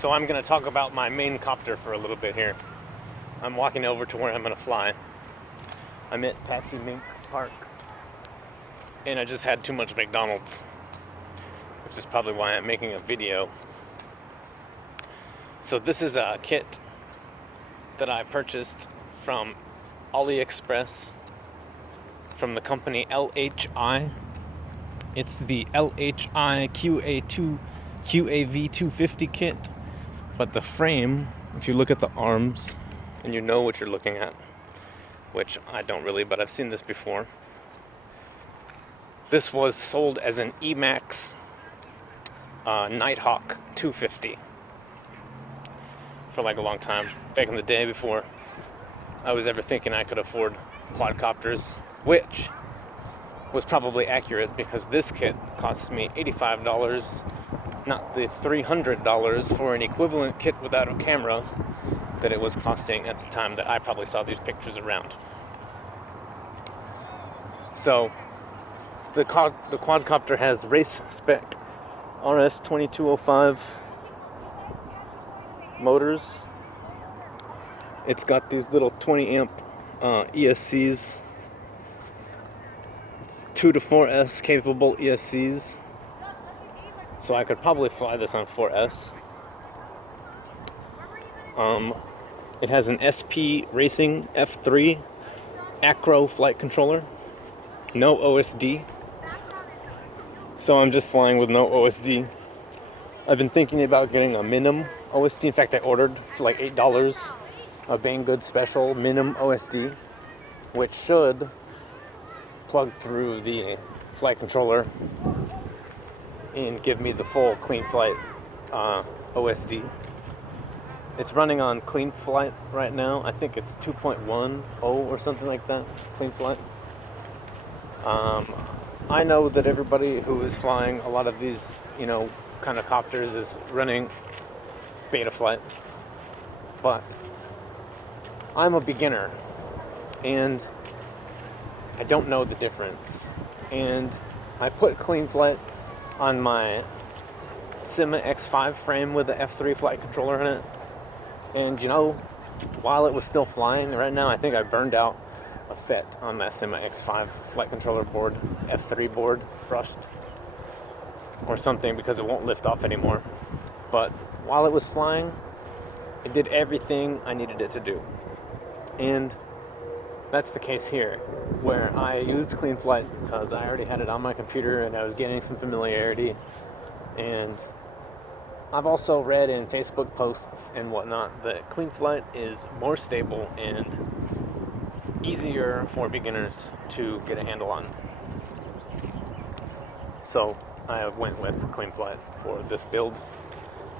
So I'm going to talk about my main copter for a little bit here. I'm walking over to where I'm going to fly. I'm at Patsy Mink Park, and I just had too much McDonald's, which is probably why I'm making a video. So this is a kit that I purchased from AliExpress from the company LHI. It's the LHI QAV250 kit, but the frame, if you look at the arms, and you know what you're looking at, which I don't really, but I've seen this before. This was sold as an Emax Nighthawk 250 for like a long time, back in the day before I was ever thinking I could afford quadcopters, which was probably accurate because this kit cost me $85, not the $300 for an equivalent kit without a camera that it was costing at the time that I probably saw these pictures around. So the quadcopter has race spec RS2205 motors. It's got these little 20 amp ESCs, 2 to 4S capable ESCs. So I could probably fly this on 4S. It has an SP Racing F3 Acro flight controller. No OSD. So I'm just flying with no OSD. I've been thinking about getting a Minim OSD. In fact, I ordered for like $8 a Banggood Special Minim OSD, which should plug through the flight controller and give me the full Clean Flight OSD. It's running on Clean Flight right now. I think it's 2.10 or something like that, Clean Flight. I know that everybody who is flying a lot of these, kind of copters is running Betaflight, but I'm a beginner and I don't know the difference. And I put Clean Flight on my Sima X5 frame with the F3 flight controller in it. And while it was still flying, right now I think I burned out a FET on that Sima X5 flight controller board, F3 board, brushed or something, because it won't lift off anymore. But while it was flying, it did everything I needed it to do. And that's the case here, where I used Clean Flight because I already had it on my computer and I was getting some familiarity. And I've also read in Facebook posts and whatnot that Clean Flight is more stable and easier for beginners to get a handle on. So I went with Clean Flight for this build.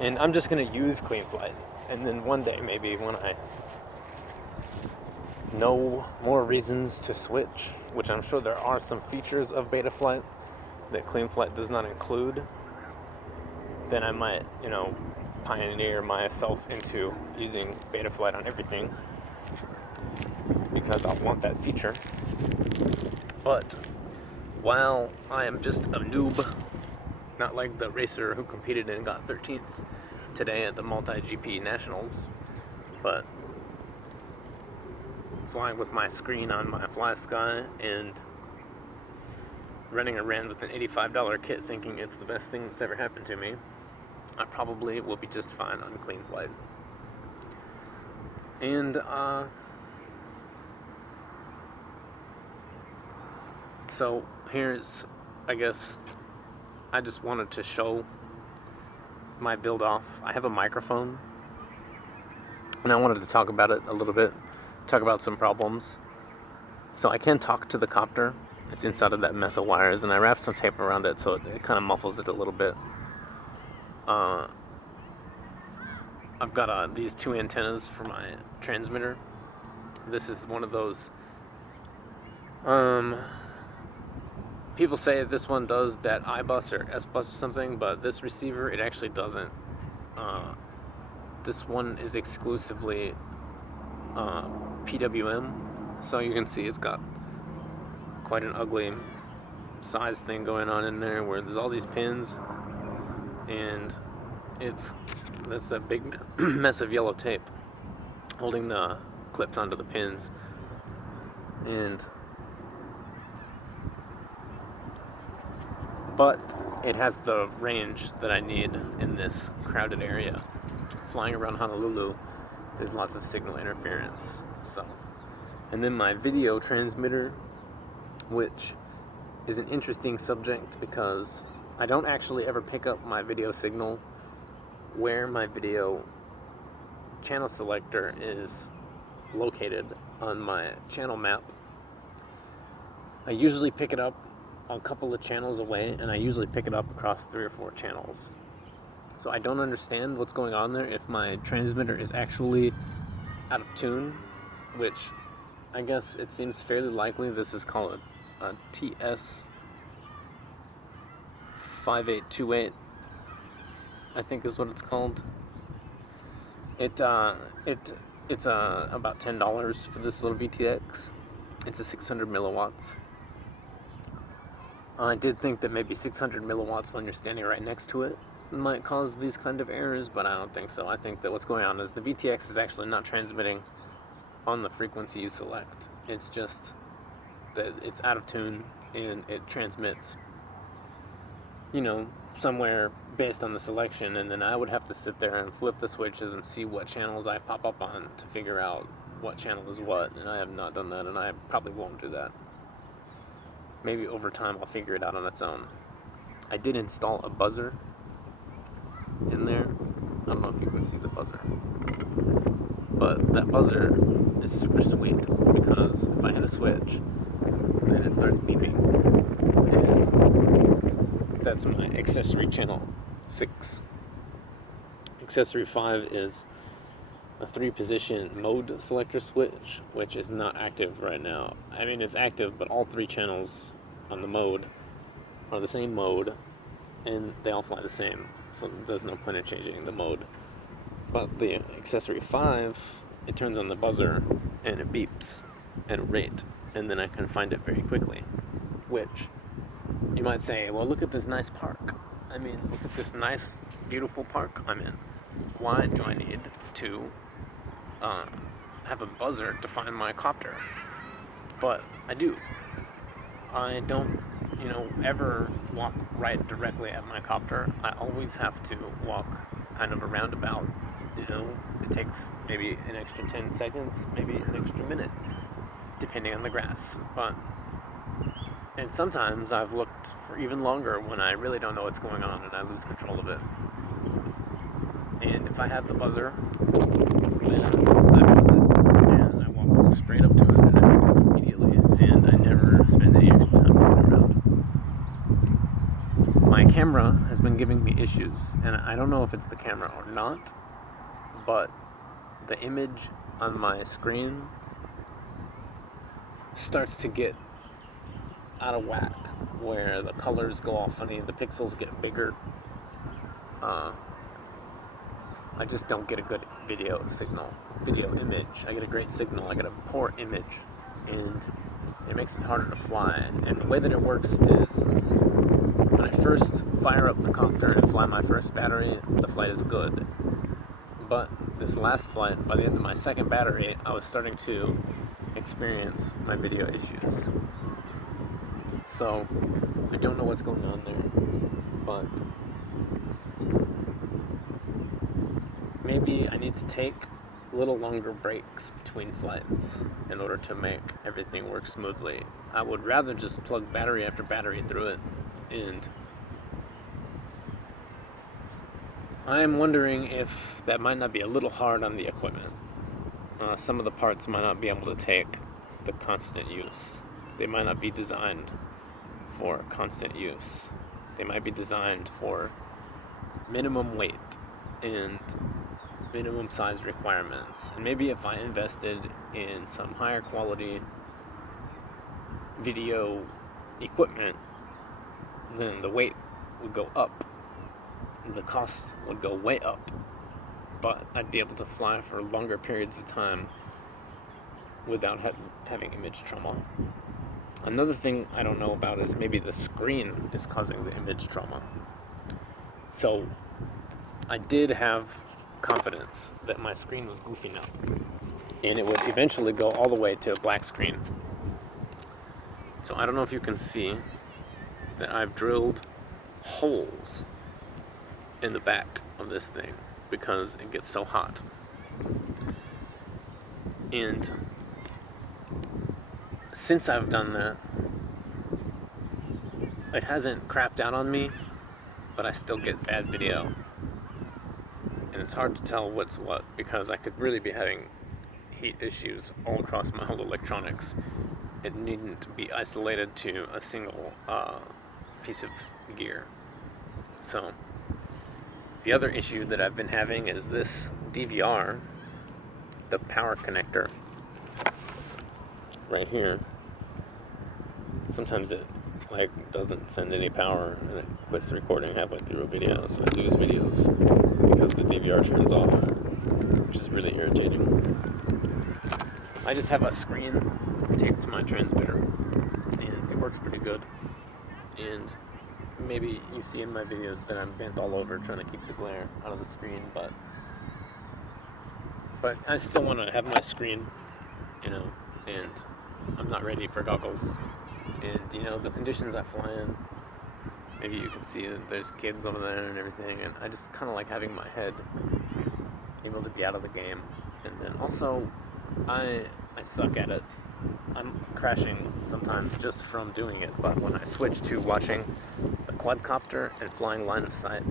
And I'm just going to use Clean Flight. And then one day, maybe when I know more reasons to switch, which I'm sure there are some features of Betaflight that Clean Flight does not include, then I might, pioneer myself into using Betaflight on everything, because I'll want that feature. But while I am just a noob, not like the racer who competed and got 13th today at the Multi-GP Nationals, but flying with my screen on my FlySky and running around with an $85 kit thinking it's the best thing that's ever happened to me, I probably will be just fine on Clean Flight. And so here's, I guess, I just wanted to show my build off. I have a microphone, and I wanted to talk about it a little bit, talk about some problems. So I can talk to the copter. It's inside of that mess of wires, and I wrapped some tape around it so it kind of muffles it a little bit. I've got these two antennas for my transmitter. This is one of those. People say this one does that iBus or S-Bus or something, but this receiver, it actually doesn't. This one is exclusively PWM, so you can see it's got quite an ugly size thing going on in there where there's all these pins, and That's that big mess of yellow tape holding the clips onto the pins, but it has the range that I need in this crowded area. Flying around Honolulu, there's lots of signal interference. So, and then my video transmitter, which is an interesting subject because I don't actually ever pick up my video signal where my video channel selector is located on my channel map. I usually pick it up a couple of channels away, and I usually pick it up across 3 or 4 channels. So I don't understand what's going on there if my transmitter is actually out of tune, which I guess it seems fairly likely. This is called a TS5828, I think is what it's called. It's about $10 for this little VTX. It's a 600 milliwatts. I did think that maybe 600 milliwatts when you're standing right next to it might cause these kind of errors, but I don't think so. I think that what's going on is the VTX is actually not transmitting on the frequency you select. It's just that it's out of tune and it transmits, somewhere based on the selection, and then I would have to sit there and flip the switches and see what channels I pop up on to figure out what channel is what, and I have not done that, and I probably won't do that. Maybe over time I'll figure it out on its own. I did install a buzzer in there. I don't know if you can see the buzzer, but that buzzer is super sweet because if I hit a switch, then it starts beeping, and that's my accessory channel 6. Accessory 5 is a 3-position mode selector switch, which is not active right now. I mean, it's active, but all 3 channels on the mode are the same mode, and they all fly the same, so there's no point in changing the mode. But the accessory 5, it turns on the buzzer, and it beeps at a rate, and then I can find it very quickly, which you might say, well, look at this nice park. I mean, look at this nice, beautiful park I'm in. Why do I need to have a buzzer to find my copter? But I do. I don't, ever walk right directly at my copter. I always have to walk kind of a roundabout. It takes maybe an extra 10 seconds, maybe an extra minute, depending on the grass. And sometimes I've looked for even longer when I really don't know what's going on and I lose control of it. And if I have the buzzer, then I buzz it and I walk straight up to it immediately, and I never spend any extra time looking around. My camera has been giving me issues, and I don't know if it's the camera or not, but the image on my screen starts to get out of whack, where the colors go all funny, the pixels get bigger. I just don't get a good video image. I get a great signal, I get a poor image, and it makes it harder to fly. And the way that it works is, when I first fire up the copter and fly my first battery, the flight is good. But this last flight, by the end of my second battery, I was starting to experience my video issues. So, I don't know what's going on there, but maybe I need to take a little longer breaks between flights in order to make everything work smoothly. I would rather just plug battery after battery through it, and I'm wondering if that might not be a little hard on the equipment. Some of the parts might not be able to take the constant use. They might not be designed for constant use. They might be designed for minimum weight and minimum size requirements. And maybe if I invested in some higher quality video equipment, then the weight would go up, the cost would go way up, but I'd be able to fly for longer periods of time without having image trauma. Another thing I don't know about is maybe the screen is causing the image trauma. So I did have confidence that my screen was goofy enough, and it would eventually go all the way to a black screen. So I don't know if you can see that I've drilled holes in the back of this thing because it gets so hot. And since I've done that, it hasn't crapped out on me, but I still get bad video. And it's hard to tell what's what because I could really be having heat issues all across my whole electronics. It needn't be isolated to a single piece of gear. So the other issue that I've been having is this DVR, the power connector right here. Sometimes it doesn't send any power and it quits recording halfway through a video, so I lose videos because the DVR turns off, which is really irritating. I just have a screen taped to my transmitter and it works pretty good. And maybe you see in my videos that I'm bent all over trying to keep the glare out of the screen, but I still want to have my screen, and I'm not ready for goggles. And the conditions I fly in, maybe you can see that there's kids over there and everything, and I just kind of like having my head able to be out of the game. And then also, I suck at it. I'm crashing sometimes just from doing it, but when I switch to watching the quadcopter and flying line of sight,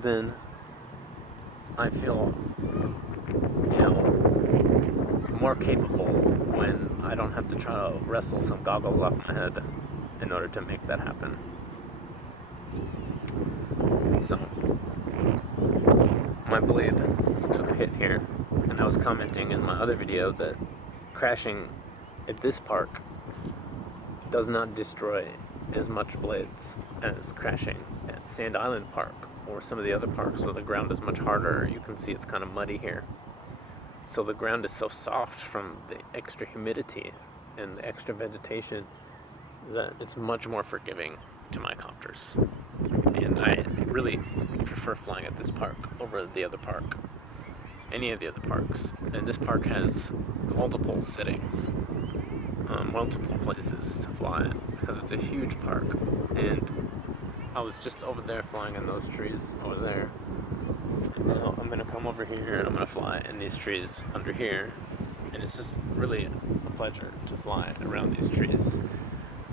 then I feel, more capable when I don't have to try to wrestle some goggles off my head in order to make that happen. So, my blade took a hit here, and I was commenting in my other video that crashing at this park does not destroy as much blades as crashing at Sand Island Park or some of the other parks where the ground is much harder. You can see it's kind of muddy here. So the ground is so soft from the extra humidity and the extra vegetation that it's much more forgiving to my copters. And I really prefer flying at this park over the other park, any of the other parks. And this park has multiple settings, multiple places to fly because it's a huge park. And I was just over there flying in those trees over there. And now I'm going to come over here and I'm going to fly in these trees under here. And it's just really a pleasure to fly around these trees.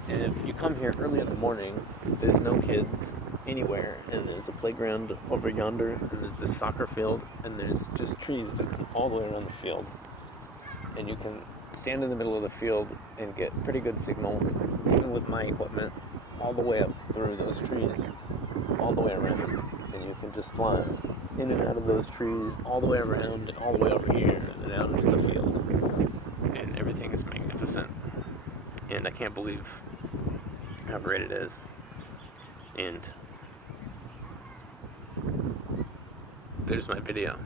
And if you come here early in the morning, there's no kids anywhere, and there's a playground over yonder, and there's this soccer field, and there's just trees that come all the way around the field. And you can stand in the middle of the field and get pretty good signal, even with my equipment, all the way up through those trees, all the way around. And you can just fly in and out of those trees, all the way around, and all the way over here, and then out into the field. And everything is magnificent. And I can't believe how great it is. And there's my video.